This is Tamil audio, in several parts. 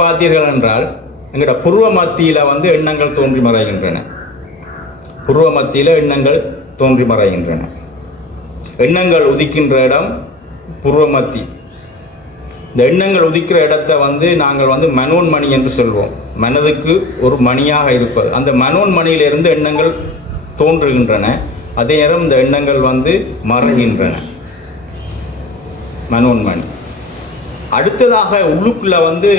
பார்த்தீர்கள் என்றால் எங்களோட புருவ மத்தியில் வந்து எண்ணங்கள் தோன்றி மறைகின்றன. புருவ மத்தியில் எண்ணங்கள் தோன்றி மறைகின்றன. எண்ணங்கள் உதிக்கின்ற இடம் புருவ மத்தி. இந்த எண்ணங்கள் உதிக்கிற இடத்தை வந்து நாங்கள் வந்து மனோன்மணி என்று சொல்வோம். மனதுக்கு ஒரு மணியாக இருப்பது. அந்த மனோன்மணியிலிருந்து எண்ணங்கள் தோன்றுகின்றன. அதே நேரம் இந்த எண்ணங்கள் வந்து மறைகின்றன. மனோன்மணி. அடுத்ததாக உள்ளுக்குள்ள வந்து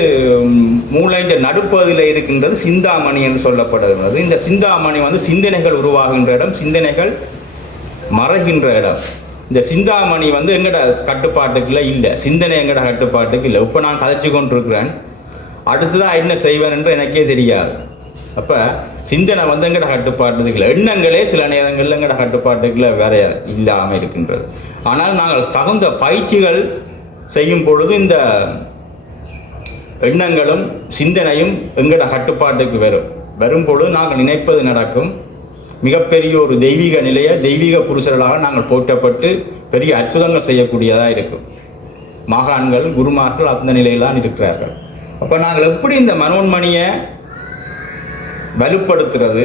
மூளைன்ற நடுப்பகுதியில் இருக்கின்றது சிந்தாமணி என்று சொல்லப்படுகிறது. இந்த சிந்தாமணி வந்து சிந்தனைகள் உருவாகின்ற இடம், சிந்தனைகள் மறைகின்ற இடம். இந்த சிந்தாமணி வந்து எங்கட கட்டுப்பாட்டுக்குள்ள இல்லை, சிந்தனை எங்கட கட்டுப்பாட்டுக்கு இல்லை. இப்போ நான் கதைச்சு கொண்டிருக்கிறேன், அடுத்ததான் என்ன செய்வேன் என்று எனக்கே தெரியாது. அப்போ சிந்தனை வந்து எங்கட கட்டுப்பாட்டுக்கு இல்லை. எண்ணங்களே சில நேரங்களில் எங்கட கட்டுப்பாட்டுக்குள்ள வேற இல்லாமல் இருக்கின்றது. ஆனால் நாங்கள் தகுந்த பயிற்சிகள் செய்யும் பொழுது இந்த எண்ணங்களும் சிந்தனையும் எங்கட கட்டுப்பாட்டுக்கு வரும் பொழுது நாங்கள் நினைப்பது நடக்கும். மிகப்பெரிய ஒரு தெய்வீக நிலையை தெய்வீக புருஷர்களாக நாங்கள் போற்றப்பட்டு பெரிய அற்புதங்கள் செய்யக்கூடியதாக இருக்கும். மகான்கள் குருமார்கள் அந்த நிலையில்தான் இருக்கிறார்கள். அப்போ நாங்கள் எப்படி இந்த மனோன்மணியை வலுப்படுத்துறது,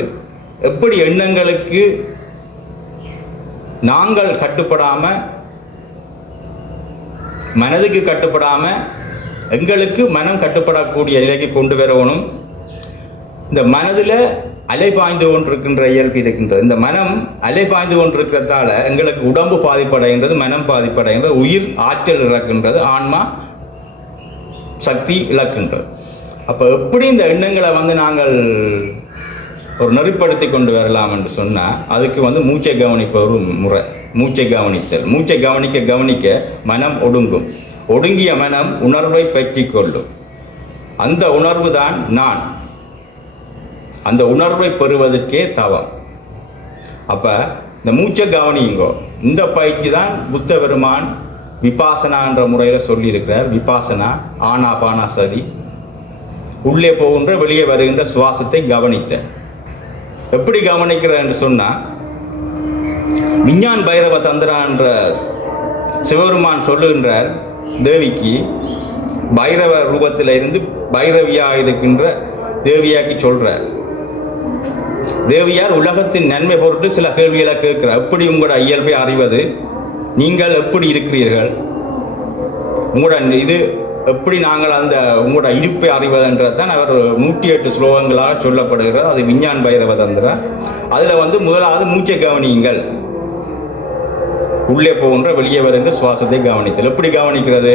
எப்படி எண்ணங்களுக்கு நாங்கள் கட்டுப்படாமல், மனதுக்கு கட்டுப்படாமல் எங்களுக்கு மனம் கட்டுப்படக்கூடிய நிலைக்கு கொண்டு வரணும். இந்த மனதில் அலை பாய்ந்து கொண்டிருக்கின்ற இயல்பு இருக்கின்றது. இந்த மனம் அலை பாய்ந்து கொண்டிருக்கிறதால எங்களுக்கு உடம்பு பாதிப்படைகின்றது, மனம் பாதிப்படைகின்றது, உயிர் ஆற்றல் இழக்கின்றது, ஆன்மா சக்தி இழக்கின்றது. அப்போ எப்படி இந்த எண்ணங்களை வந்து நாங்கள் ஒரு நெறிப்படுத்தி கொண்டு வரலாம் என்று சொன்னால் அதுக்கு வந்து மூச்சை கவனிப்ப ஒரு முறை. மூச்சை கவனித்தல். மூச்சை கவனிக்க மனம் ஒடுங்கும். ஒடுங்கிய மனம் உணர்வை பற்றி கொள்ளும். அந்த உணர்வு தான் நான். அந்த உணர்வை பெறுவதற்கே தவம். அப்போ இந்த மூச்சை கவனிங்கோ. இந்த பயிற்சி தான் புத்த பெருமான் விபாசனா என்ற முறையில் சொல்லியிருக்கிறார். விபாசனா ஆனாபானசதி, உள்ளே போகின்ற வெளியே வருகின்ற சுவாசத்தை கவனித்த. எப்படி கவனிக்கிறார் என்று சொன்னால், விஞ்ஞான் பைரவ தந்திரா என்ற சிவபெருமான் சொல்லுகின்றார் தேவிக்கு, பைரவ ரூபத்தில் இருந்து பைரவியாக இருக்கின்ற தேவியாக்கி சொல்றார். தேவியார் உலகத்தின் நன்மை பொருட்டு சில கேள்விகளை கேட்கிறார். எப்படி உங்களோட இயல்பை அறிவது, நீங்கள் எப்படி இருக்கிறீர்கள், உங்களோட இது எப்படி நாங்கள் அந்த உங்களோட இருப்பை அறிவதுன்றதான் அவர் 108 ஸ்லோகங்களாக சொல்லப்படுகிறது. அது விஞ்ஞான் பைரவ தந்திரா. அதில் வந்து முதலாவது மூச்சை கவனியுங்கள். உள்ளே போகின்ற வெளியே வருகின்ற சுவாசத்தை கவனித்தல். எப்படி கவனிக்கிறது?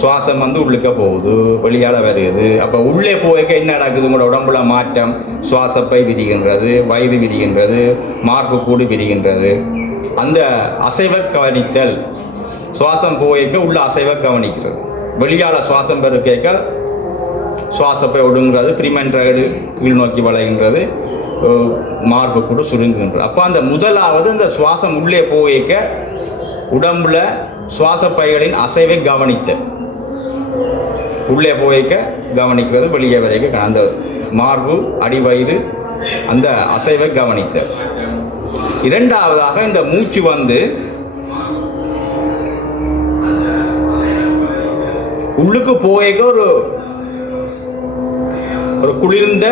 சுவாசம் வந்து உள்ளுக்க போகுது, வெளியால் வருது. அப்போ உள்ளே போய்க்க என்ன நடக்குது? உங்களோட உடம்புல மாற்றம். சுவாசப்பை விரிகின்றது, வயிறு விரிகின்றது, மார்பு கூடு விரிகின்றது. அந்த அசைவ கவனித்தல். சுவாசம் போய்க்க உள்ள அசைவ கவனிக்கிறது. வெளியால் சுவாசம் பெருக்க சுவாசப்பை ஒடுங்கிறது, பிரிமென்ட்ரைடு கீழ் நோக்கி வளைகின்றது, மார்பு கூட சுருங்குகின்றது. அப்போ அந்த முதலாவது அந்த சுவாசம் உள்ளே போய்க்க உடம்புல சுவாசப்பைகளின் அசைவை கவனித்த. உள்ளே போய்க்க கவனிக்கிறது, வெளியே வரைக்க அந்த மார்பு அடிவயிறு அந்த அசைவை கவனித்த. இரண்டாவதாக இந்த மூச்சு வந்து உள்ளுக்கு போய்க்க ஒரு குளிர்ந்த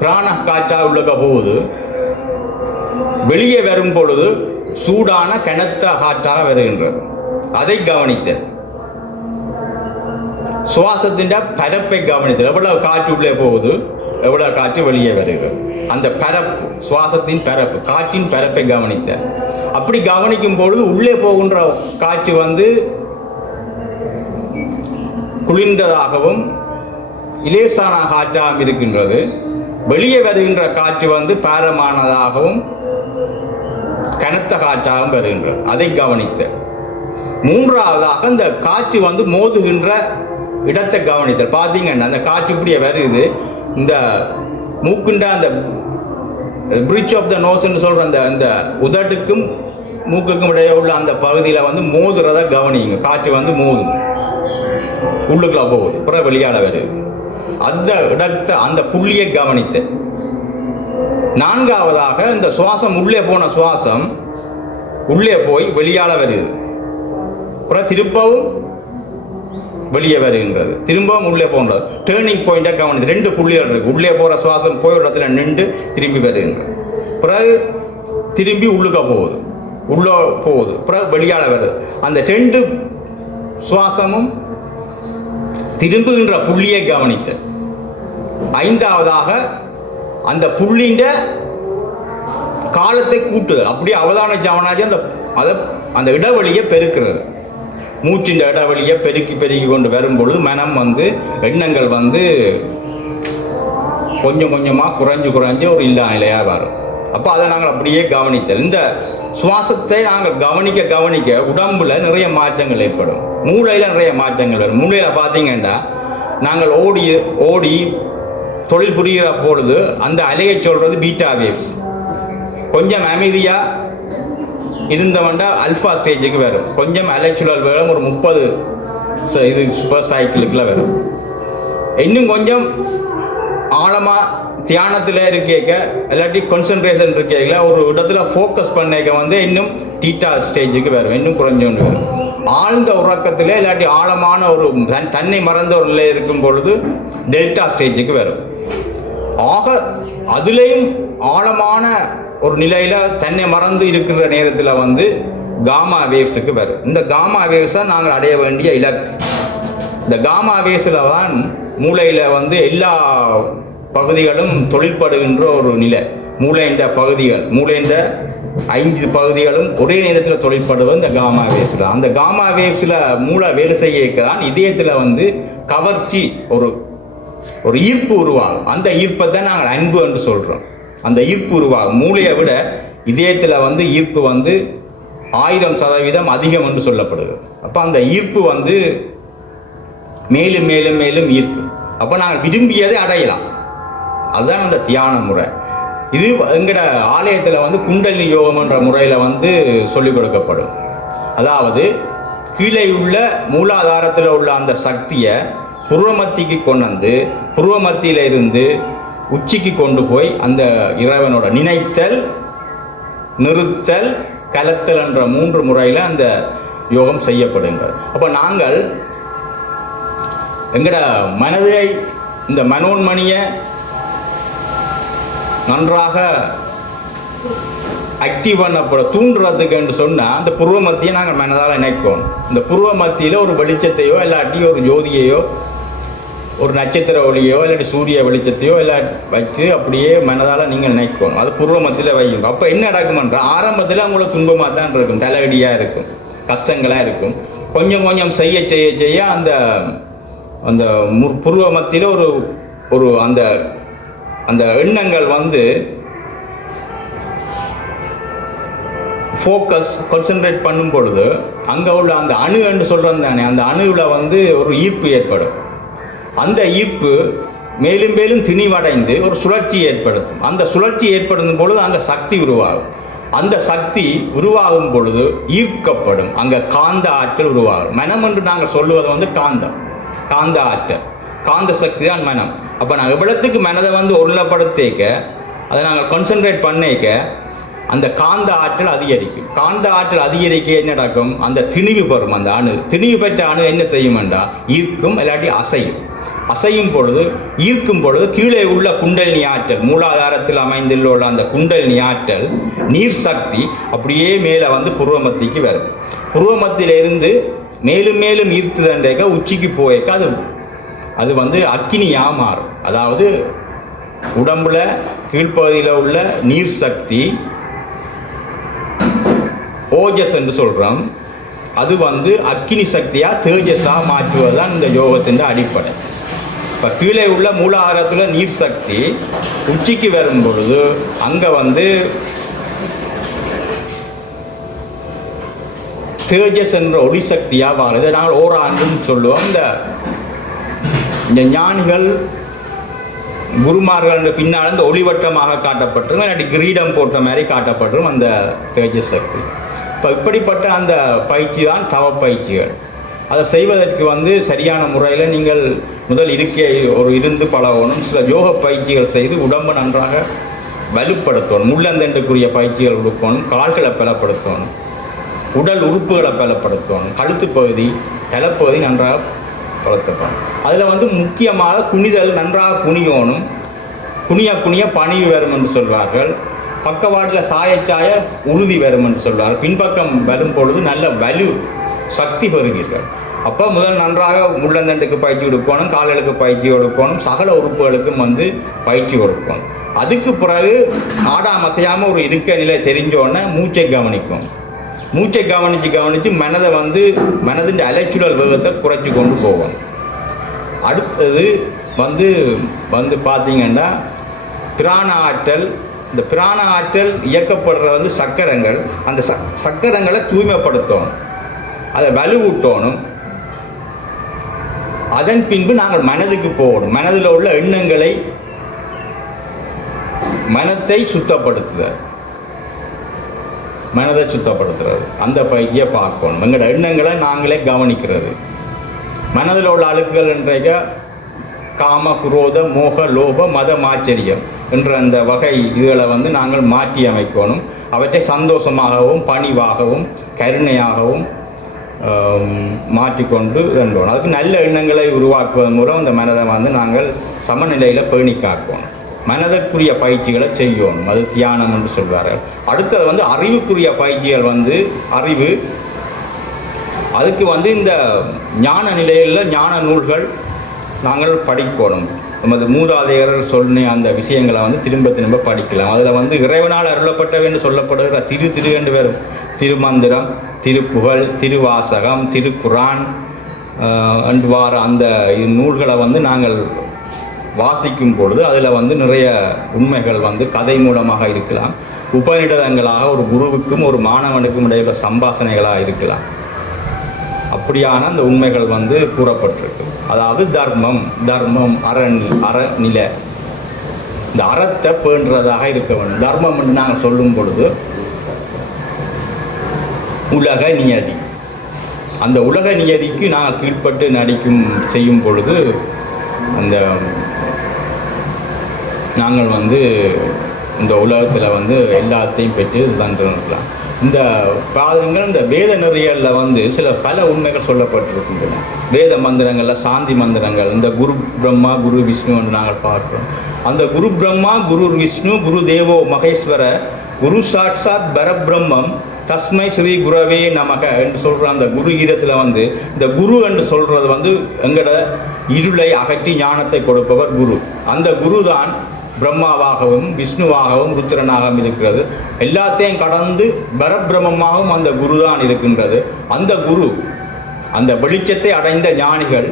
பிராண காற்றா உள்ளுக்க போகுது. வெளியே வரும் பொழுது சூடான கனத்த காற்றாக வருகின்றது. அதை கவனித்தல். சுவாசத்தின் பரப்பை கவனித்தல். எவ்வளவு காற்று உள்ளே போகுது, எவ்வளவு காற்று வெளியே வருகிறது, அந்த பரப்பு, சுவாசத்தின் பரப்பு, காற்றின் பரப்பை கவனித்தல். அப்படி கவனிக்கும் பொழுது உள்ளே போகின்ற காற்று வந்து குளிர்ந்ததாகவும் இலேசான காற்றாகவும் இருக்கின்றது. வெளியே வருகின்ற காற்று வந்து பாரமானதாகவும் கனத்த காற்றாகவும் வருகின்றது. அதை கவனித்த. மூன்றாவதாக இந்த காற்று வந்து மோதுகின்ற இடத்தை கவனித்தல். பார்த்தீங்கன்னா அந்த காற்று இப்படியே வருது, இந்த மூக்குண்ட அந்த பிரிட்ஜ் ஆஃப் த நோஸ்ன்னு சொல்கிற அந்த உதட்டுக்கும் மூக்குக்கும் இடையே உள்ள அந்த பகுதியில் வந்து மோதுறத கவனிங்க. காற்று வந்து மோதும், உள்ளுக்குள்ள போகுது, அப்புறம் வெளியால் வருது. அந்த இடத்தை, அந்த புள்ளியை கவனித்த. நான்காவதாக இந்த சுவாசம் உள்ளே போன சுவாசம் உள்ளே போய் வெளியால் வருது, அப்புறம் திருப்பவும் வெளியே வருகின்றது, திரும்பவும் உள்ளே போன்றது. டேர்னிங் பாயிண்டாக கவனித்து 2 புள்ளிகள் இருக்குது. உள்ளே போகிற சுவாசம் போய் ஒரு இடத்துல நின்று திரும்பி வருகின்றது, பிறகு திரும்பி உள்ளுக்க போகுது, உள்ளே போகுது, பிறகு வெளியால் வருது. அந்த 2 சுவாசமும் திரும்புகின்ற புள்ளியை கவனித்து, 5ஆவதாக அந்த புள்ளின்ற காலத்தை கூட்டுதல். அப்படியே அவதானிச்சாவனாச்சு அந்த இடைவெளியை பெருக்கிறது. மூச்சின் இடைவெளியை பெருக்கி கொண்டு வரும்பொழுது மனம் எண்ணங்கள் கொஞ்சம் கொஞ்சமாக குறைஞ்சு ஒரு இல்லா நிலையாக வரும். அப்போ அதை நாங்கள் அப்படியே கவனித்தல். இந்த சுவாசத்தை நாங்கள் கவனிக்க உடம்புல நிறைய மாற்றங்கள் ஏற்படும், மூளையில் நிறைய மாற்றங்கள் வரும். மூளையில் பார்த்தீங்கன்னா நாங்கள் ஓடி தொழில் புரிகிற பொழுது அந்த அலையை சொல்கிறது பீட்டா வேவ்ஸ். கொஞ்சம் அமைதியாக இருந்தவன்டா அல்ஃபா ஸ்டேஜுக்கு வரும். கொஞ்சம் அலைச்சுழல் வரும், ஒரு 30 இது சூப்பர் சைக்கிளுக்குள்ள வரும். இன்னும் கொஞ்சம் ஆழமாக தியானத்தில் இருக்கேக்க இல்லாட்டி கான்சன்ட்ரேஷன் இருக்கேக்கல ஒரு இடத்துல ஃபோக்கஸ் பண்ணேக்க இன்னும் டீட்டா ஸ்டேஜுக்கு வரும், இன்னும் குறைஞ்சோண்டு வரும். ஆழ்ந்த உறக்கத்தில் இல்லாட்டி ஆழமான ஒரு தன்னை மறந்த ஒரு நிலை இருக்கும் பொழுது டெல்டா ஸ்டேஜுக்கு வரும். ஆக அதுலேயும் ஆழமான ஒரு நிலையில் தன்னை மறந்து இருக்கிற நேரத்தில் காமா வேவ்ஸுக்கு வரும். இந்த காமா வேவ்ஸை நாங்கள் அடைய வேண்டிய இலக்கு. இந்த காமா வேவ்ஸில் தான் மூளையில் எல்லா பகுதிகளும் தொழிற்படுகின்ற ஒரு நிலை. மூளைன்ற 5 பகுதிகளும் ஒரே நேரத்தில் தொழிற்படுவது இந்த காமா வேவ்ஸில். அந்த காமா வேவ்ஸில் மூளை வேலை செய்யக்க தான் இதயத்தில் கவர்ச்சி ஒரு ஈர்ப்பு உருவாகும். அந்த ஈர்ப்பை தான் நாங்கள் அன்பு என்று சொல்கிறோம். அந்த ஈர்ப்பு உருவாகும். மூளையை விட இதயத்தில் ஈர்ப்பு 1000% அதிகம் என்று சொல்லப்படுது. அப்போ அந்த ஈர்ப்பு மேலும் மேலும் மேலும் ஈர்ப்பு. அப்போ நாங்கள் விரும்பியதை அடையலாம். அதுதான் அந்த தியான முறை. இது எங்கட ஆலயத்தில் குண்டலினி யோகம் என்ற முறையில் சொல்லிக் கொடுக்கப்படும். அதாவது கீழே உள்ள மூலாதாரத்தில் உள்ள அந்த சக்தியை புருவமத்திக்கு கொண்டு புருவமத்தியில் இருந்து உச்சிக்கு கொண்டு போய் அந்த இறைவனோட நினைத்தல், நிறுத்தல், கலத்தல் என்ற 3 முறையில் அந்த யோகம் செய்யப்படுகின்றது. அப்போ நாங்கள் எங்கட மனதை இந்த மனோன்மணியை நன்றாக ஆக்டிவ் தூண்டுறதுக்கு என்று சொன்னால் அந்த புருவ மத்தியை நாங்கள் மனதால் நினைப்போம். இந்த புருவ மத்தியில் ஒரு வெளிச்சத்தையோ இல்லாட்டி ஒரு ஜோதியையோ ஒரு நட்சத்திர ஒளியோ இல்லாட்டி சூரிய வெளிச்சத்தையோ எல்லாம் வச்சு அப்படியே மனதால் நீங்கள் நினைக்கணும். அது புருவ மத்தியில் வைக்கும். அப்போ என்ன நடக்குமென்ற ஆரம்பத்தில் உங்களுக்கு துன்பமாக தான் இருக்கும், தலைவலியாக இருக்கும், கஷ்டங்களாக இருக்கும். கொஞ்சம் கொஞ்சம் செய்ய செய்ய செய்ய அந்த அந்த புருவ மத்தியில் ஒரு அந்த அந்த எண்ணங்கள் ஃபோக்கஸ் கான்சன்ட்ரேட் பண்ணும் பொழுது அங்கே உள்ள அந்த அணு என்று சொல்கிறது தானே, அந்த அணுவில் ஒரு ஈர்ப்பு ஏற்படும். அந்த ஈர்ப்பு மேலும் மேலும் திணிவடைந்து ஒரு சுழற்சி ஏற்படுத்தும். அந்த சுழற்சி ஏற்படும் பொழுது அங்கே சக்தி உருவாகும். அந்த சக்தி உருவாகும் பொழுது ஈர்க்கப்படும், அங்கே காந்த ஆற்றல் உருவாகும். மனம் என்று நாங்கள் சொல்லுவது காந்த ஆற்றல், காந்த சக்தி தான் மனம். அப்போ நாங்கள் எவ்வளத்துக்கு மனதை ஒருநிலைப்படுத்திக்க, அதை நாங்கள் கான்சன்ட்ரேட் பண்ணிக்க அந்த காந்த ஆற்றல் அதிகரிக்கும். காந்த ஆற்றல் அதிகரிக்க என்ன நடக்கும்? அந்த திணிவு பெறும். அந்த அணு திணிவு பெற்ற அணு என்ன செய்யும் என்றால் ஈர்க்கும், இல்லாட்டி அசையும் பொழுது, ஈர்க்கும் பொழுது கீழே உள்ள குண்டலினி ஆற்றல், மூலாதாரத்தில் அமைந்துள்ள அந்த குண்டலினி ஆற்றல், நீர் சக்தி அப்படியே மேலே புருவமத்திக்கு வரும். புருவமத்திலிருந்து மேலும் மேலும் ஈர்த்துதண்டேக்க உச்சிக்கு போயக்க அது அக்கினியாக மாறும். அதாவது உடம்புல கீழ்ப்பகுதியில் உள்ள நீர் சக்தி ஓஜஸ் என்று சொல்கிறோம். அது அக்கினி சக்தியாக தேஜஸாக மாற்றுவது தான் இந்த யோகத்தின் அடிப்படை. இப்போ கீழே உள்ள மூலாதாரத்தில் நீர் சக்தி உச்சிக்கு வரும் பொழுது அங்கே தேஜஸ் என்ற ஒளி சக்தியாக வாழுது. நாங்கள் ஓராண்டுன்னு சொல்லுவோம். இந்த ஞானிகள் குருமார்கள் பின்னால் இந்த ஒளிவட்டமாக காட்டப்பட்டிருக்கும், இல்லாட்டி கிரீடம் போட்ட மாதிரி காட்டப்பட்டிரும் அந்த தேஜஸ் சக்தி. இப்போ இப்படிப்பட்ட அந்த பயிற்சி தான் தவ பயிற்சிகள். அதை செய்வதற்கு சரியான முறையில் நீங்கள் முதல் இருந்து பழகணும். சில யோக பயிற்சிகள் செய்து உடம்பை நன்றாக வலுப்படுத்தணும். முள்ளந்தண்டுக்குரிய பயிற்சிகள் கொடுக்கணும், கால்களை பலப்படுத்தணும், உடல் உறுப்புகளை பலப்படுத்தணும், கழுத்து பகுதி தலைப்பகுதி நன்றாக வளர்த்துப்போம். அதில் வந்து முக்கியமாக குனிதல் நன்றாக குனியோணும். குனிய பணிவு வரும் என்று சொல்வார்கள். பக்கவாட்டில் சாய உறுதி வரும் என்று சொல்வார்கள். பின்பக்கம் வரும் பொழுது நல்ல வலு சக்தி பெறுவீர்கள். அப்போ முதல் நன்றாக முள்ளந்தண்டுக்கு பயிற்சி கொடுக்கணும், கால்களுக்கு பயிற்சி கொடுக்கணும், சகல உறுப்புகளுக்கும் வந்து பயிற்சி கொடுக்கணும். அதுக்கு பிறகு ஆடாம அசையாமல் ஒரு இருக்க நிலை தெரிஞ்சோடனே மூச்சை கவனிக்கும். மூச்சை கவனித்து மனதை வந்து மனதின் அலைச்சுழல் வேகத்தை குறைச்சி கொண்டு போகணும். அடுத்தது வந்து பார்த்தீங்கன்னா பிராண ஆற்றல். இந்த பிராண ஆற்றல் இயக்கப்படுற வந்து சக்கரங்கள். அந்த சக்கரங்களை தூய்மைப்படுத்தணும், அதை வலுவூட்டணும். அதன் பின்பு நாங்கள் மனதுக்கு போகணும். மனதில் உள்ள எண்ணங்களை மனத்தை சுத்தப்படுத்துதல், மனதை சுத்தப்படுத்துறது, அந்த பயிற்சியை பார்க்கணும். எங்களோட எண்ணங்களை நாங்களே கவனிக்கிறது. மனதில் உள்ள அழுக்குகள் என்றைக்க காம குரோத மோக லோப மதம் ஆச்சரியம் என்ற அந்த வகை இதுகளை வந்து நாங்கள் மாற்றி அமைக்கணும். அவற்றை சந்தோஷமாகவும் பணிவாகவும் கருணையாகவும் மாற்றிக்கொண்டு வேண்டும். அதுக்கு நல்ல எண்ணங்களை உருவாக்குவதன் மூலம் அந்த மனதை வந்து நாங்கள் சமநிலையில் பேணி காக்கணும். மனதுக்குரிய பயிற்சிகளை செய்யணும். அது தியானம் என்று சொல்வார்கள். அடுத்தது வந்து அறிவுக்குரிய பயிற்சிகள் வந்து அறிவு. அதுக்கு வந்து இந்த ஞான நிலையில் ஞான நூல்கள் நாங்கள் படிக்கணும். நமது மூதாதையர்கள் சொன்ன அந்த விஷயங்களை வந்து திரும்ப படிக்கலாம். அதில் வந்து இறைவனால் அருளப்பட்டவென்று சொல்லப்படுகிற திரு என்று வரும். திருமந்திரம், திருப்புகழ், திருவாசகம், திருக்குரான் என்று வார அந்த நூல்களை வந்து நாங்கள் வாசிக்கும் பொழுது அதில் வந்து நிறைய உண்மைகள் வந்து கதை மூலமாக இருக்கலாம், உபநிடதங்களாக ஒரு குருவுக்கும் ஒரு மாணவனுக்கும் இடையில சம்பாஷணைகளாக இருக்கலாம். அப்படியான அந்த உண்மைகள் வந்து கூறப்பட்டிருக்கு. அதாவது தர்மம் அறநிலை, இந்த அறத்தை பேணுறதாக இருக்க வேண்டும். தர்மம் என்று நாங்கள் சொல்லும் பொழுது உலக நியதி, அந்த உலக நியதிக்கு நாங்கள் கீழ்ப்பட்டு செய்யும் பொழுது அந்த நாங்கள் வந்து இந்த உலகத்தில் வந்து எல்லாத்தையும் பெற்று தண்டிருக்கலாம். இந்த பாதங்கள் இந்த வேத நெறிகளில் வந்து பல உண்மைகள் சொல்லப்பட்டிருக்கின்றன. வேத மந்திரங்களில் சாந்தி மந்திரங்கள், இந்த குரு பிரம்மா குரு விஷ்ணு என்று நாங்கள் பார்க்கிறோம். அந்த குரு பிரம்மா குரு விஷ்ணு குரு தேவோ மகேஸ்வர குரு சாட்சாத் பரபிரம்மம் தஸ்மை ஸ்ரீ குரவே நமக என்று சொல்கிற அந்த குரு கீதத்தில் வந்து இந்த குரு என்று சொல்கிறது வந்து எங்களோட இருளை அகற்றி ஞானத்தை கொடுப்பவர் குரு. அந்த குரு தான் பிரம்மாவாகவும் விஷ்ணுவாகவும் ருத்ரனாகவும் இருக்கிறது. எல்லாத்தையும் கடந்து பரபிரமமாகவும் அந்த குரு தான் இருக்கின்றது. அந்த குரு, அந்த வெளிச்சத்தை அடைந்த ஞானிகள்,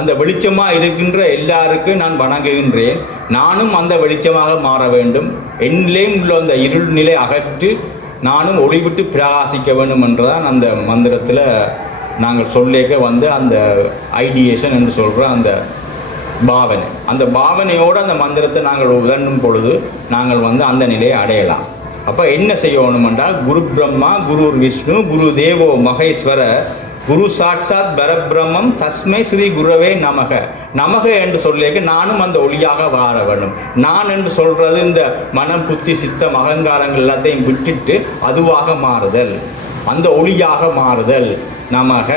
அந்த வெளிச்சமாக இருக்கின்ற எல்லாருக்கும் நான் வணங்குகின்றேன். நானும் அந்த வெளிச்சமாக மாற வேண்டும். என்னிலேயும் உள்ள அந்த இருள் நிலை அகற்றி நானும் ஒளிவிட்டு பிரகாசிக்க வேண்டும் என்றுதான் அந்த மந்திரத்தில் நாங்கள் சொல்லிக்க வந்து அந்த ஐடியேஷன் என்று சொல்கிற அந்த பாவனை, அந்த பாவனையோடு அந்த மந்திரத்தை நாங்கள் உதண்டும் பொழுது நாங்கள் வந்து அந்த நிலையை அடையலாம். அப்போ என்ன செய்யணும் என்றால் குரு பிரம்மா குரு விஷ்ணு குரு தேவோ மகேஸ்வர குரு சாட்சாத் பரபிரம்மம் தஸ்மை ஸ்ரீ குரவே நமக என்று சொல்லிக்க நானும் அந்த ஒளியாக வாழ வேண்டும். நான் என்று சொல்றது இந்த மனம் புத்தி சித்தம் அகங்காரங்கள் எல்லாத்தையும் விட்டுட்டு அதுவாக மாறுதல், அந்த ஒளியாக மாறுதல். நமக,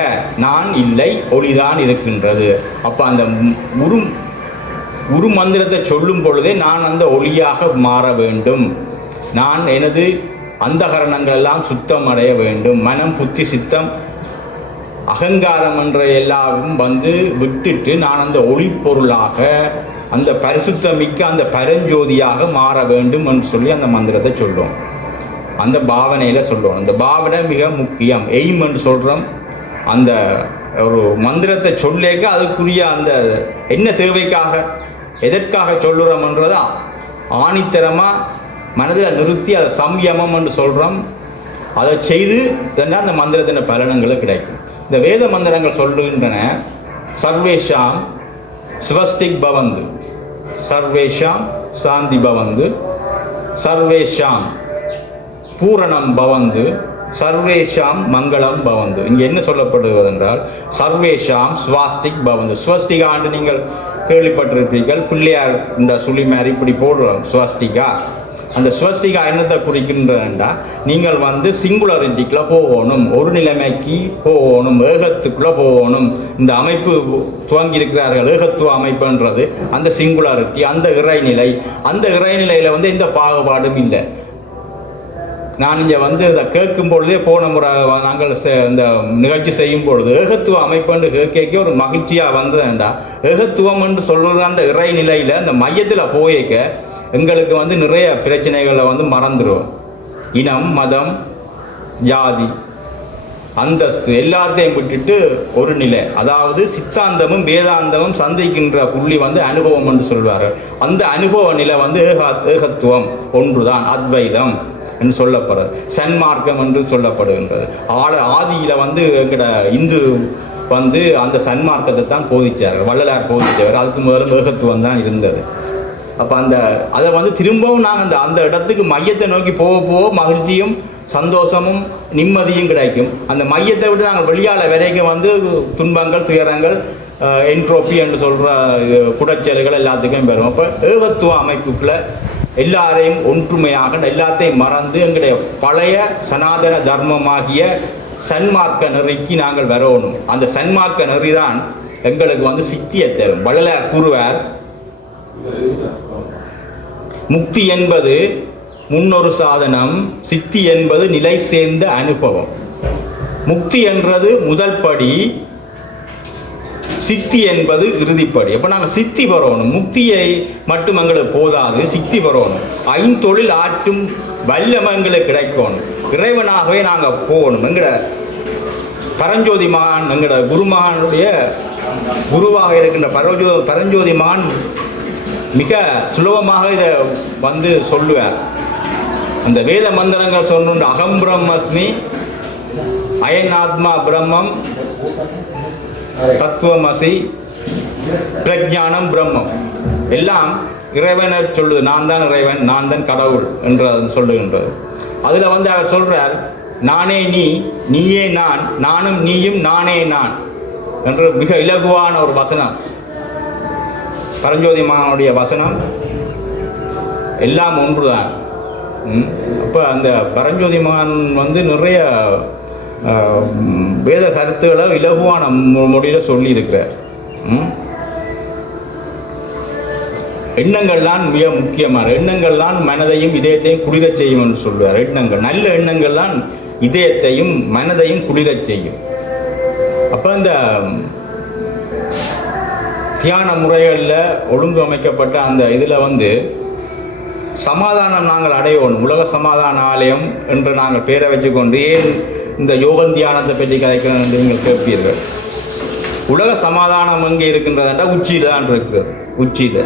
நான் இல்லை, ஒளிதான் இருக்கின்றது. அப்போ அந்த குரு மந்திரத்தை சொல்லும் பொழுதே நான் அந்த ஒளியாக மாற வேண்டும். நான் எனது அந்தகரணங்கள் எல்லாம் சுத்தம் அடைய வேண்டும். மனம் புத்தி சித்தம் அகங்காரம் என்ற எல்லாரும் வந்து விட்டுட்டு நான் அந்த ஒளி பொருளாக அந்த பரிசுத்தமிக்க அந்த பரஞ்சோதியாக மாற வேண்டும் என்று சொல்லி அந்த மந்திரத்தை சொல்லுவோம். அந்த பாவனையில் சொல்லுவோம். அந்த பாவனை மிக முக்கியம். எய்ம் என்று சொல்கிறோம். அந்த ஒரு மந்திரத்தை சொல்லேக்க அதுக்குரிய அந்த என்ன தேவைக்காக எதற்காக சொல்லுறோம்ன்றதை ஆணித்தரமாக மனதில் நிறுத்தி அதை சம்யமம் என்று சொல்கிறோம். அதை செய்து இதெல்லாம் அந்த மந்திரத்தின் பலனங்களை கிடைக்கும். இந்த வேத மந்திரங்கள் சொல்லுகின்றன சர்வேஷாம் ஸ்வஸ்திக் பவந்து, சர்வேஷாம் சாந்தி பவந்து, சர்வேஷாம் பூரணம் பவந்து, சர்வேஷாம் மங்களம் பவந்து. இங்கே என்ன சொல்லப்படுவது என்றால் சர்வேஷாம் ஸ்வாஸ்திக் பவந்து. ஸ்வஸ்திகா என்று நீங்கள் கேள்விப்பட்டிருப்பீர்கள். பிள்ளையார் இந்த சுழி மாதிரி இப்படி போடுறோம் ஸ்வஸ்திகா. அந்த ஸ்வஸ்திகா என்னத்தை குறிக்கின்றா, நீங்கள் வந்து சிங்குலரிட்டிக்குள்ள போகணும், ஒரு நிலைமைக்கு போகணும், ஏகத்துக்குள்ள போகணும். இந்த அமைப்பு துவங்கி இருக்கிறார்கள், ஏகத்துவ அமைப்புன்றது அந்த சிங்குலாரிட்டி, அந்த இறைநிலை. அந்த இறைநிலையில வந்து எந்த பாகுபாடும் இல்லை. நான் இங்கே வந்து இதை கேட்கும் பொழுதே போன முறை நாங்கள் இந்த நிகழ்ச்சி செய்யும் பொழுது ஏகத்துவ அமைப்புன்னு கேட்க ஒரு மகிழ்ச்சியாக வந்ததுண்டா, ஏகத்துவம் என்று சொல்கிறது அந்த இறைநிலையில் அந்த மையத்தில் போயிக்க எங்களுக்கு வந்து நிறைய பிரச்சனைகளை வந்து மறந்துடுவோம். இனம், மதம், ஜாதி, அந்தஸ்து எல்லாத்தையும் விட்டுட்டு ஒரு நிலை, அதாவது சித்தாந்தமும் வேதாந்தமும் சந்திக்கின்ற புள்ளி வந்து அனுபவம் என்று சொல்வார்கள். அந்த அனுபவ நிலை வந்து ஏகத்துவம் ஒன்றுதான், அத்வைதம் என்று சொல்லப்படுறது, சன்மார்க்கம் என்று சொல்லப்படுகின்றது. ஆதியில் வந்து எங்கட இந்து வந்து அந்த சன்மார்க்கத்தை தான் போதிச்சார்கள், வள்ளலார் போதிச்சவர். அதுக்கு முதல்ல ஏகத்துவம் தான் இருந்தது. அப்போ அதை வந்து திரும்பவும் நாங்கள் அந்த இடத்துக்கு மையத்தை நோக்கி போக மகிழ்ச்சியும் சந்தோஷமும் நிம்மதியும் கிடைக்கும். அந்த மையத்தை விட்டு நாங்கள் வெளியால் வரைக்கும் வந்து துன்பங்கள், துயரங்கள், என்ட்ரோபி என்று சொல்கிற குடைச்சல்கள் எல்லாத்துக்கும் பெறும். அப்போ ஏகத்துவ அமைப்புக்குள்ள எல்லாரையும் ஒன்றுமையாக எல்லாத்தையும் மறந்து எங்களுடைய பழைய சனாதன தர்மமாகிய சன்மார்க்க நெறிக்கு நாங்கள் வரணும். அந்த சன்மார்க்க நெறி தான் எங்களுக்கு வந்து சித்தியை தரும். வள்ளலார் கூறுவார், முக்தி என்பது முன்னொரு சாதனம், சித்தி என்பது நிலை சேர்ந்த அனுபவம். முக்தி என்றது முதல் படி, சித்தி என்பது இறுதிப்படி. அப்போ நாங்கள் சித்தி பெறணும். முக்தியை மட்டும் எங்களுக்கு போதாது, சித்தி பெறணும். ஐந்தொழில் ஆற்றும் வல்லமை எங்களுக்கு கிடைக்கணும். இறைவனாகவே நாங்கள் போகணும். எங்கட பரஞ்சோதிமான், எங்கட குருமானுடைய குருவாக இருக்கின்ற பரஞ்சோதிமான் மிக சுலபமாக இதை வந்து சொல்லுவார். அந்த வேத மந்திரங்கள் சொன்ன அகம் பிரம்மஸ்மி, அயன் ஆத்மா பிரம்மம், தத்துவமசி, பிரஜானம் பிரம்மம் எல்லாம் இறைவனை சொல்லுது. நான் தான் இறைவன், நான் தான் கடவுள் என்று சொல்லுகின்றது. அதில் வந்து அவர் சொல்றார், நானே நீ, நீயே நான், நானும் நீயும் நானே நான் என்று மிக இலகுவான ஒரு வசனம், பரஞ்சோதிமானுடைய வசனம். எல்லாம் ஒன்றுதான். அப்போ அந்த பரஞ்சோதிமான் வந்து நிறைய வேத கருத்துக்களை இலகுவான மொழியில் சொல்லி இருக்கிறார். எண்ணங்கள்லாம் மிக முக்கியமான எண்ணங்கள்லாம் மனதையும் இதயத்தையும் குளிரச் செய்யும் என்று சொல்வார். எண்ணங்கள், நல்ல எண்ணங்கள்லாம் இதயத்தையும் மனதையும் குளிரச் செய்யும். அப்போ இந்த தியான முறைகளில் ஒழுங்கு அமைக்கப்பட்ட அந்த இதில் வந்து சமாதானம் நாங்கள் அடையணும். உலக சமாதான ஆலயம் என்று நாங்கள் பேரை வச்சுக்கொண்டு ஏன் இந்த யோகம் தியானத்தை பற்றி கதைக்கிறோம் என்று நீங்கள் கேட்பீர்கள். உலக சமாதானம் எங்கே இருக்கின்றது என்றால் உச்சியில் தான் இருக்கிறது. உச்சியில்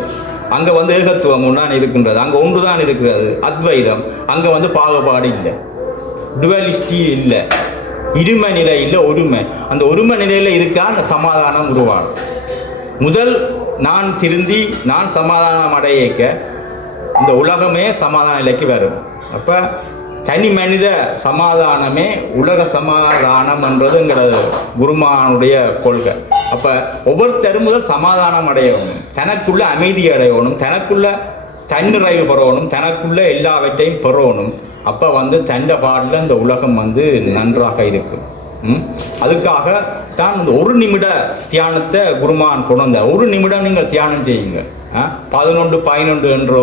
அங்கே வந்து ஏகத்துவம் ஒன்றான் இருக்கின்றது, அங்கே ஒன்று தான் இருக்கிறது, அத்வைதம். அங்கே வந்து பாகுபாடு இல்லை, டுவலிஸ்டி இல்லை, இருமை நிலை இல்லை, ஒருமை. அந்த ஒருமை நிலையில் இருக்கா அந்த சமாதானம் உருவாகும். முதல் நான் திருந்தி நான் சமாதானம் அடையக்க இந்த உலகமே சமாதான நிலைக்கு வரும். அப்போ தனி மனித சமாதானமே உலக சமாதானம் என்றதுங்கிறது குருமானுடைய கொள்கை. அப்போ ஒவ்வொருத்தரும் முதல் சமாதானம் அடையணும், தனக்குள்ள அமைதி அடையணும், தனக்குள்ள தன்னிறைவு பெறணும், தனக்குள்ள எல்லாவற்றையும் பெறணும். அப்போ வந்து தண்ட பாடல இந்த உலகம் வந்து நன்றாக இருக்கும். அதுக்காக தான் இந்த ஒரு நிமிட தியானத்தை குருமான் கொண்டு வந்தார். ஒரு நிமிடம் நீங்கள் தியானம் செய்யுங்க. 11:11 என்ற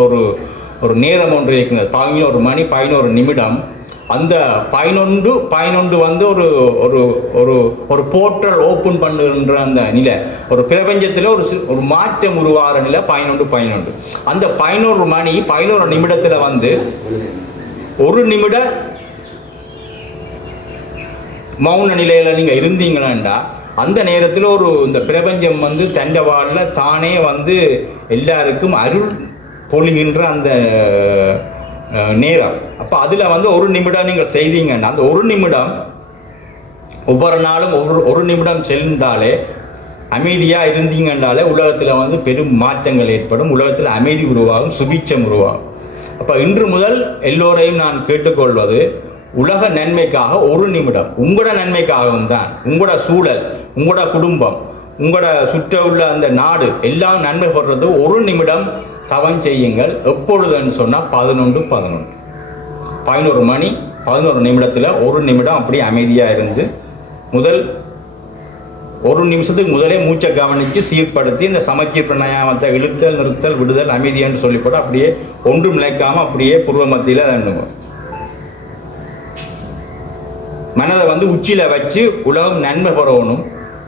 ஒரு நேரம் ஒன்று இருக்கிறது. 11 மணி 11 நிமிடம். அந்த 11:11 வந்து ஒரு ஒரு ஒரு போர்ட்டல் ஓப்பன் பண்ணுகின்ற அந்த நிலை, ஒரு பிரபஞ்சத்தில் ஒரு மாற்றம் உருவாகிற நிலை 11:11. அந்த 11 மணி 11 நிமிடத்தில் வந்து ஒரு நிமிட மௌன நிலையில் நீங்கள் இருந்தீங்களா, அந்த நேரத்தில் இந்த பிரபஞ்சம் வந்து தண்டவாளில் தானே வந்து எல்லாருக்கும் அருள் பொழிகின்ற அந்த நேரம். அப்போ அதில் வந்து ஒரு நிமிடம் நீங்கள் செய்தீங்கன்னா அந்த ஒரு நிமிடம் ஒவ்வொரு நாளும் ஒரு நிமிடம் செல்ந்தாலே அமைதியாக இருந்தீங்கன்றாலே உலகத்தில் வந்து பெரும் மாற்றங்கள் ஏற்படும், உலகத்தில் அமைதி உருவாகும், சுபிட்சம் உருவாகும். அப்போ இன்று முதல் எல்லோரையும் நான் கேட்டுக்கொள்வது, உலக நன்மைக்காக ஒரு நிமிடம், உங்களோட நன்மைக்காகவும் தான், உங்களோட சூழல், உங்களோட குடும்பம், உங்களோட சுற்ற உள்ள அந்த நாடு எல்லாம் நன்மை பெறுறது. ஒரு நிமிடம் தவம் செய்யுங்கள். எப்பொழுதுன்னு சொன்னால் 11 மணி 11 நிமிடத்தில் ஒரு நிமிடம் அப்படி அமைதியாக இருந்து முதல் ஒரு நிமிஷத்துக்கு முதலே மூச்சை கவனித்து சீர்படுத்தி இந்த சமச்சீர் பிராணாயாமத்தை இழுத்தல் நிறுத்தல் விடுதல் அமைதியான்னு சொல்லிப்போட்டு அப்படியே ஒன்றும் நிலைக்காமல் அப்படியே பூர்வ மத்தியில் தண்டுங்க. மனதை உச்சியில் வச்சு உலகம் நன்மை பெறணும்,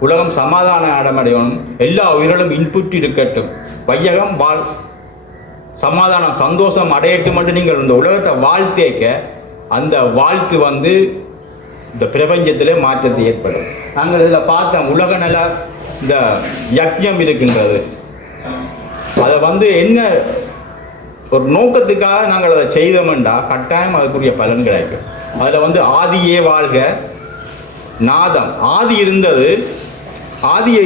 உலகம் சமாதான அடமடையணும், எல்லா உயிர்களும் இன்புற்று இருக்கட்டும், வையகம் சமாதானம் சந்தோஷம் அடையட்டும் என்று நீங்கள் இந்த உலகத்தை வாழ்த்தேக்க அந்த வாழ்த்து இந்த பிரபஞ்சத்திலே மாற்றத்தை ஏற்படும். நாங்கள் இதில் பார்த்தோம், உலக நல இந்த யக்ஞம் இருக்கின்றது. அதை என்ன ஒரு நோக்கத்துக்காக நாங்கள் அதை செய்தோம்டா கட்டாயம் அதுக்குரிய பலன் கிடைக்கும். அதில் ஆதியே வாழ்க நாதம், ஆதி இருந்தது. ஆதியை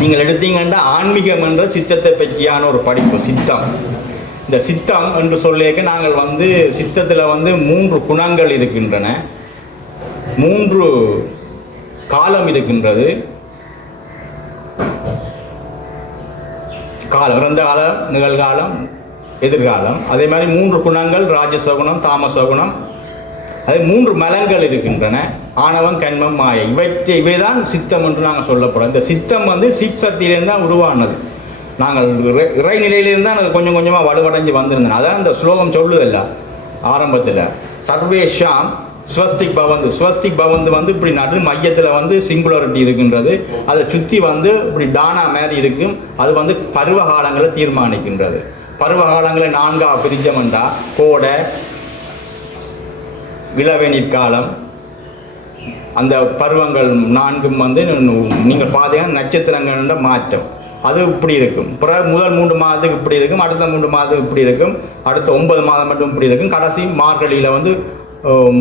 நீங்கள் எடுத்தீங்கன்னா ஆன்மீகம் என்ற சித்தத்தை பற்றியான ஒரு படிப்பு சித்தம். இந்த சித்தம் என்று சொல்லிக்க நாங்கள் சித்தத்தில் 3 குணங்கள் இருக்கின்றன, 3 காலம் இருக்கின்றது. காலம், இறந்த காலம், நிகழ்காலம், எதிர்காலம். அதே மாதிரி 3 குணங்கள், ராஜசகுணம், தாமசகுணம். அது 3 மலங்கள் இருக்கின்றன, ஆணவம், கண்மம், மாயை. இவைதான் சித்தம் என்று நாங்கள் சொல்லப்படுறோம். இந்த சித்தம் சித் சக்தியிலிருந்து தான் உருவானது. நாங்கள் இறைநிலையிலிருந்து தான் அது கொஞ்சம் கொஞ்சமாக வலுவடைஞ்சு வந்திருந்தோம். அதான் இந்த ஸ்லோகம் சொல்லுதல்ல ஆரம்பத்தில், சர்வேஷாம் ஸ்வஸ்திக் பவந்து. ஸ்வஸ்திக் பவந்து இப்படி நடு மையத்தில் சிங்குலரிட்டி இருக்கின்றது. அதை சுற்றி இப்படி டானா மாதிரி இருக்கும். அது பருவகாலங்களை தீர்மானிக்கின்றது. பருவகாலங்களை 4ஆக பிரிஞ்சமெண்டா கோடை, இளவேநீர் காலம். அந்த பருவங்கள் 4ம் நீங்கள் பார்த்தீங்கன்னா நட்சத்திரங்கள்ன்ற மாற்றம் அது இப்படி இருக்கும். பிறகு முதல் 3 மாதத்துக்கு இப்படி இருக்கும், அடுத்த 3 மாதத்துக்கு இப்படி இருக்கும், அடுத்த 9 மாதம் மட்டும் இப்படி இருக்கும், கடைசி மார்கழியில்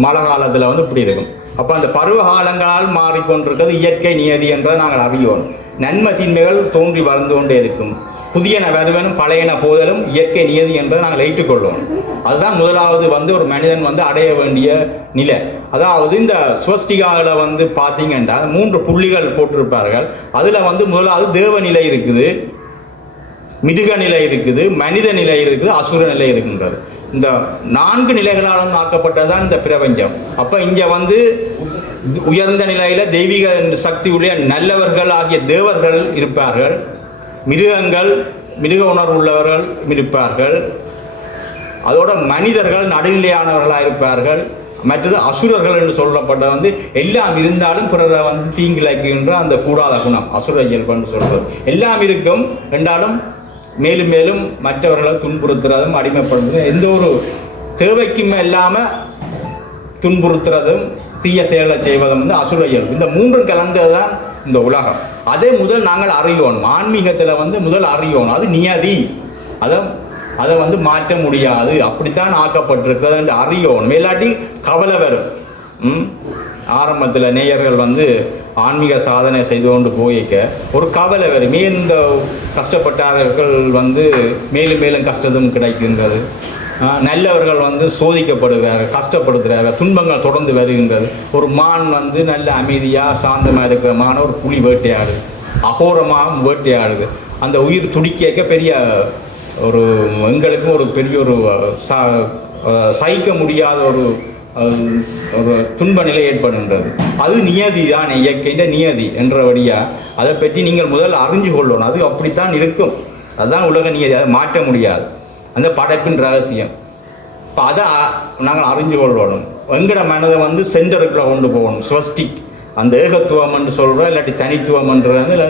மழை காலத்தில் இப்படி இருக்கும். அப்போ அந்த பருவ காலங்களால் மாறிக்கொண்டிருக்கிறது இயற்கை நியதி என்றதை நாங்கள் அறியோம். நன்மை தீன்மைகள் தோன்றி வந்து கொண்டே இருக்கும். புதியன வருவனும் பழையன போதலும் இயற்கை நியதி என்பதை நாங்கள் ஏற்றுக்கொள்வோம். அதுதான் முதலாவது ஒரு மனிதன் அடைய வேண்டிய நிலை. அதாவது இந்த ஸ்வஸ்டிகாவில் பார்த்தீங்கன்னா 3 புள்ளிகள் போட்டிருப்பார்கள். அதில் முதலாவது தேவநிலை இருக்குது, மிருக நிலை இருக்குது, மனித நிலை இருக்குது, அசுர நிலை இருக்கின்றது. இந்த 4 நிலைகளாலும் ஆக்கப்பட்டதுதான் இந்த பிரபஞ்சம். அப்போ இங்கே உயர்ந்த நிலையில் தெய்வீக சக்தி உடைய நல்லவர்கள் ஆகிய தேவர்கள் இருப்பார்கள், மிருகங்கள் மிருக உணர்வு உள்ளவர்கள் இருப்பார்கள், அதோட மனிதர்கள் நடுநிலையானவர்களாக இருப்பார்கள், மற்றது அசுரர்கள் என்று சொல்லப்பட்ட எல்லாம் இருந்தாலும் பிறரை தீங்கிழைக்கின்ற அந்த கூடாத குணம் அசுர இயல்பு என்று சொல்றது எல்லாம் இருக்கும். என்றாலும் மேலும் மேலும் மற்றவர்களை துன்புறுத்துறதும் அடிமைப்படுத்துறதும் எந்த ஒரு தேவைக்கும் இல்லாமல் துன்புறுத்துறதும் தீய செயலை செய்வதும் அசுர இயல்பு. இந்த 3 கலந்தது தான் இந்த உலகம். அதே முதல் நாங்கள் அறியோம். ஆன்மீகத்தில் முதல் அறியோம். அது நியதி, அதை மாற்ற முடியாது, அப்படித்தான் ஆக்கப்பட்டிருக்கிறது என்று அறியோம். மேலாட்டி கவலை வரும். ஆரம்பத்தில் நேயர்கள் ஆன்மீக சாதனை செய்து கொண்டு போயிக்க ஒரு கவலை வரும். இந்த கஷ்டப்பட்டார்கள் மேலும் மேலும் கஷ்டமும் கிடைக்கின்றது. நல்லவர்கள் சோதிக்கப்படுகிறார்கள், கஷ்டப்படுகிறார்கள், துன்பங்கள் தொடர்ந்து வருகின்றது. ஒரு மான் நல்ல அமைதியாக சாந்தமாக இருக்கிற மான் ஒரு புலி வேட்டையாடுது, அகோரமாக வேட்டையாடுது. அந்த உயிர் துடிக்க பெரிய ஒரு எங்களுக்கும் ஒரு பெரிய ஒரு சகிக்க முடியாத ஒரு துன்ப நிலை ஏற்படுகின்றது. அது நியதி தான், இயற்கையின் நியதி என்றபடியாக அதை பற்றி நீங்கள் முதல் அறிஞ்சு கொள்ளணும். அது அப்படித்தான் இருக்கும், அதுதான் உலக நியதி, அதை மாற்ற முடியாது. அந்த படைப்பின் ரகசியம். இப்போ அதை நாங்கள் அறிஞ்சு கொள்ளணும். எங்கட மனதை சென்டருக்குள்ள கொண்டு போகணும். ஸ்வஸ்டிக் அந்த ஏகத்துவம் என்று சொல்கிறோம், இல்லாட்டி தனித்துவம் என்றது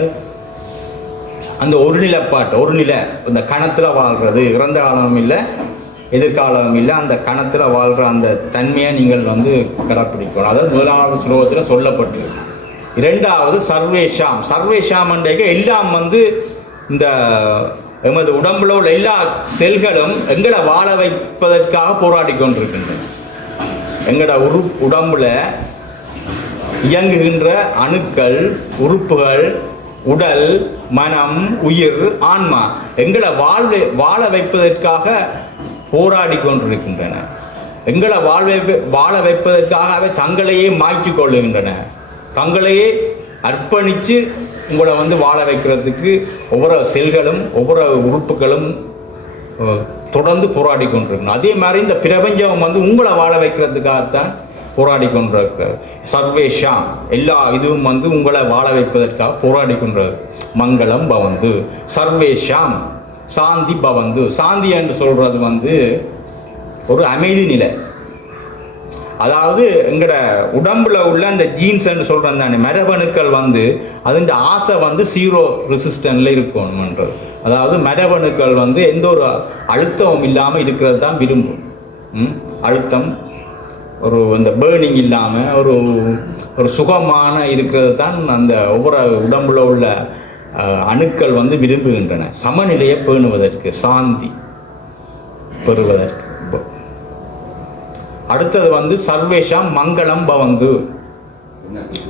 அந்த ஒரு நிலைப்பாட்டு, ஒரு நிலை இந்த கணத்தில் வாழ்கிறது. இறந்த காலமும் இல்லை, எதிர்காலமும் இல்லை, அந்த கணத்தில் வாழ்கிற அந்த தன்மையை நீங்கள் கடைப்பிடிக்கணும். அதாவது முதலாவது ஸ்லோகத்தில் சொல்லப்பட்டிருக்கு. 2வது சர்வேஷாம். சர்வேஷாம் என்றைக்கு எல்லாம் இந்த எமது உடம்புல உள்ள எல்லா செல்களும் எங்களை வாழ வைப்பதற்காக போராடி கொண்டிருக்கின்றன. எங்களோட உடம்புல இயங்குகின்ற அணுக்கள், உறுப்புகள், உடல், மனம், உயிர், ஆன்மா எங்களை வாழ வைப்பதற்காக போராடி கொண்டிருக்கின்றன. எங்களை வாழ வைப்பதற்காக அவை தங்களையே மாய்ச்சி கொள்ளுகின்றன, தங்களையே அர்ப்பணித்து உங்களை வந்து வாழ வைக்கிறதுக்கு ஒவ்வொரு செல்களும் ஒவ்வொரு உறுப்புகளும் தொடர்ந்து போராடி கொண்டிருக்கணும். அதே மாதிரி இந்த பிரபஞ்சம் வந்து உங்களை வாழ வைக்கிறதுக்காகத்தான் போராடி கொண்டிருக்க. சர்வேஷாம் எல்லா இதுவும் வந்து உங்களை வாழ வைப்பதற்காக போராடி கொண்டிருக்கு. மங்களம் பவந்து, சர்வேஷாம் சாந்தி பவந்து. சாந்தி என்று சொல்றது வந்து ஒரு அமைதி நிலை. அதாவது எங்கட உடம்புல உள்ள அந்த ஜீன்ஸ்ன்னு சொல்கிறேன் தானே, மரபணுக்கள் வந்து அதுன்ற ஆசை வந்து 0 ரெசிஸ்டன்ட்ல இருக்கணும்ன்றது. அதாவது மரபணுக்கள் வந்து எந்த ஒரு அழுத்தமும் இல்லாமல் இருக்கிறது தான் விரும்பும். அழுத்தம் ஒரு இந்த பேர்னிங் இல்லாமல் ஒரு சுகமான இருக்கிறது தான் அந்த ஒவ்வொரு உடம்புல உள்ள அணுக்கள் வந்து விரும்புகின்றன. சமநிலையை பேணுவதற்கு, சாந்தி பெறுவதற்கு. அடுத்தது வந்து சர்வேஷாம் மங்களம் பவந்து,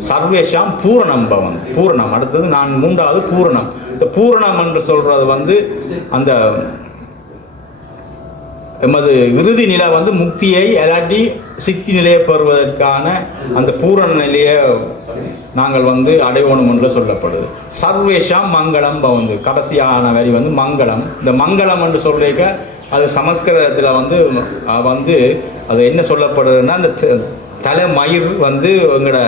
சர்வேஷாம் பூரணம் பவந்து, பூரணம். அடுத்தது நான் 3வது பூரணம். இந்த பூரணம் என்று சொல்றது வந்து அந்த எமது இறுதி நிலை வந்து முக்தியை இல்லாட்டி சித்தி நிலையை பெறுவதற்கான அந்த பூரண நிலையை நாங்கள் வந்து அடையணும் என்று சொல்லப்படுது. சர்வேஷாம் மங்களம் பவந்து, கடைசியான வரி வந்து மங்களம். இந்த மங்களம் என்று சொல்லிக்க அது சமஸ்கிருதத்தில் வந்து அது என்ன சொல்லப்படுதுன்னா அந்த தலைமயிர் வந்து எங்களோட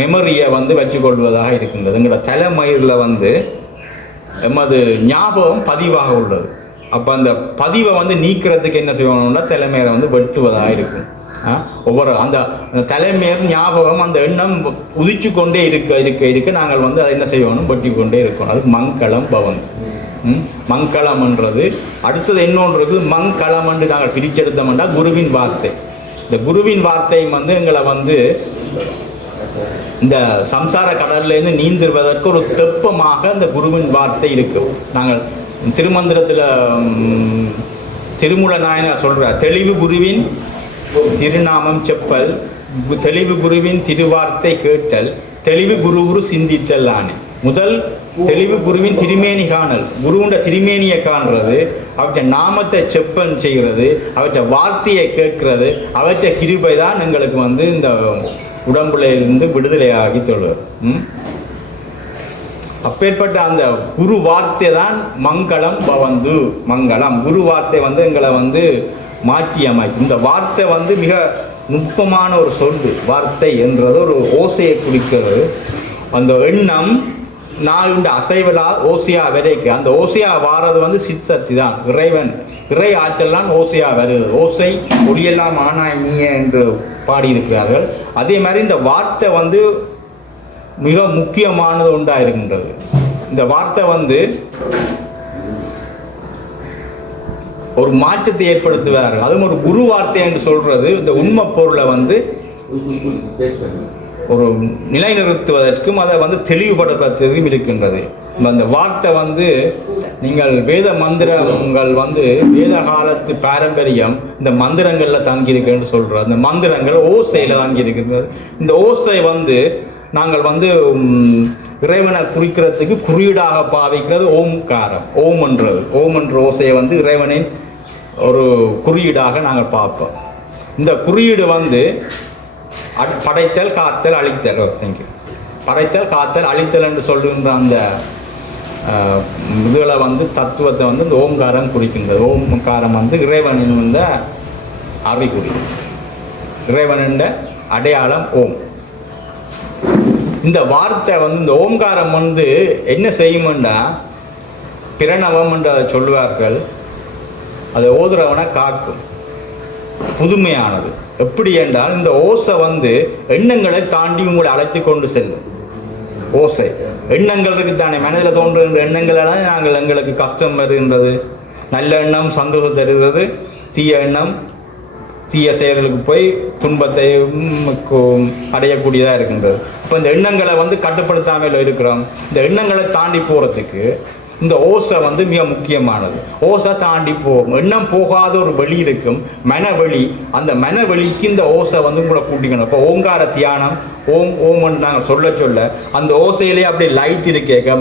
மெமரியை வந்து வச்சுக்கொள்வதாக இருக்கின்றது. எங்களோட தலைமயிரில் வந்து எமது ஞாபகம் பதிவாக உள்ளது. அப்போ அந்த பதிவை வந்து நீக்கிறதுக்கு என்ன செய்யணும்னா தலைமையை வந்து வெட்டுவதாக இருக்கும். ஒவ்வொரு அந்த தலைமையர் ஞாபகம் அந்த எண்ணம் உதிச்சு கொண்டே இருக்க நாங்கள் வந்து அதை என்ன செய்யணும், வெட்டி கொண்டே இருக்கணும். அது மங்களம் பவந்து. மங்களம்ன்றது. அடுத்தது இன்னொன்று இருக்குது, மங்களம் என்று நாங்கள் பிரிச்செடுத்தோம்னா குருவின் வார்த்தை. இந்த குருவின் வார்த்தையும் வந்து எங்களை வந்து இந்த சம்சார கடல்லேருந்து நீந்துவதற்கு ஒரு தெப்பமாக இந்த குருவின் வார்த்தை இருக்கும். நாங்கள் திருமந்திரத்தில் திருமூல நாயனார் சொல்கிறார், தெளிவு குருவின் திருநாமம் செப்பல், தெளிவு குருவின் திருவார்த்தை கேட்டல், தெளிவு குரு சிந்தித்தல் ஆனே. முதல் தெளிவு குருவின் திருமேனி காணல், குருவுண்ட திருமேனியை காண்றது, அவற்றை நாமத்தை செப்பன் செய்கிறது, அவற்றை வார்த்தையை கேட்கிறது, அவற்றை கிருபை தான் எங்களுக்கு வந்து இந்த உடம்புலையிலிருந்து விடுதலையாகி தொழுவது. அப்பேற்பட்ட அந்த குரு வார்த்தை தான் மங்களம் பவந்து. மங்களம் குரு வார்த்தை வந்து எங்களை வந்து மாற்றி அமைக்கும். இந்த வார்த்தை வந்து மிக நுட்பமான ஒரு சொல்லு. வார்த்தை என்றது ஒரு ஓசையை குறிக்கிறது. அந்த எண்ணம் நான் அசைவலா ஓசையா வரைக்கு அந்த ஓசையா வாரது வந்து சித் சக்தி தான், இறைவன் இறை ஆற்றல்லாம் ஓசையா வருது. ஓசை ஒளியெல்லாம் ஆனாய் நீய என்று பாடியிருக்கிறார்கள். அதே மாதிரி இந்த வார்த்தை வந்து மிக முக்கியமானது ஒன்றாக இருக்கின்றது. இந்த வார்த்தை வந்து ஒரு மாற்றத்தை ஏற்படுத்துவார்கள். அதுவும் ஒரு குரு வார்த்தை என்று சொல்றது இந்த உண்மை பொருளை வந்து ஒரு நிலைநிறுத்துவதற்கும் அதை வந்து தெளிவுபடுத்துவதற்கும் இருக்கின்றது. அந்த வார்த்தை வந்து நீங்கள் வேத மந்திரங்கள் வந்து வேத காலத்து பாரம்பரியம் இந்த மந்திரங்களில் தங்கியிருக்குன்னு சொல்கிறோம். அந்த மந்திரங்கள் ஓசையில் தங்கியிருக்கிறது. இந்த ஓசை வந்து நாங்கள் வந்து இறைவனை குறிக்கிறதுக்கு குறியீடாக பாவிக்கிறது ஓம்காரம். ஓம் என்ற ஓசையை வந்து இறைவனின் ஒரு குறியீடாக நாங்கள் பார்ப்போம். இந்த குறியீடு வந்து படைத்தல் காத்தல் அழித்தல். தேங்க்யூ. படைத்தல் காத்தல் அழித்தல் என்று சொல்கின்ற அந்த இதுகளை வந்து தத்துவத்தை வந்து இந்த ஓம்காரம் குறிக்கின்றது. ஓம்காரம் வந்து இறைவனின் வந்த அறிகுறி, இறைவனின் அடையாளம் ஓம். இந்த வார்த்தை வந்து இந்த ஓம்காரம் வந்து என்ன செய்யும்னா பிரணவம் என்று அதை சொல்லுவார்கள். அதை ஓதுறவனை காக்கும், புதுமையானது. எப்படி என்றால் இந்த ஓசை வந்து எண்ணங்களை தாண்டி உங்களை அழைத்து கொண்டு செல்லும். ஓசை எண்ணங்கள் இருக்குத்தானே, மனதில் தோன்றுகின்ற எண்ணங்களெல்லாம் நாங்கள் எங்களுக்கு கஷ்டம் வருகின்றது, நல்ல எண்ணம் சந்தோஷம் தருகிறது, தீய எண்ணம் தீய செயல்களுக்கு போய் துன்பத்தை அடையக்கூடியதாக இருக்கின்றது. இப்போ இந்த எண்ணங்களை வந்து கட்டுப்படுத்தாமல் இருக்கிறோம். இந்த எண்ணங்களை தாண்டி போகிறதுக்கு இந்த ஓசை வந்து மிக முக்கியமானது. ஓசை தாண்டி போகும். எண்ணம் போகாத ஒரு வெளி இருக்கும், மனவெளி. அந்த மனவெளிக்கு இந்த ஓசை வந்து உங்களை கூட்டிக்கணும். இப்போ ஓங்கார தியானம் ஓம் ஓம்ன்னு நாங்கள் சொல்ல அந்த ஓசையிலே அப்படியே லைட் இருக்கேக்க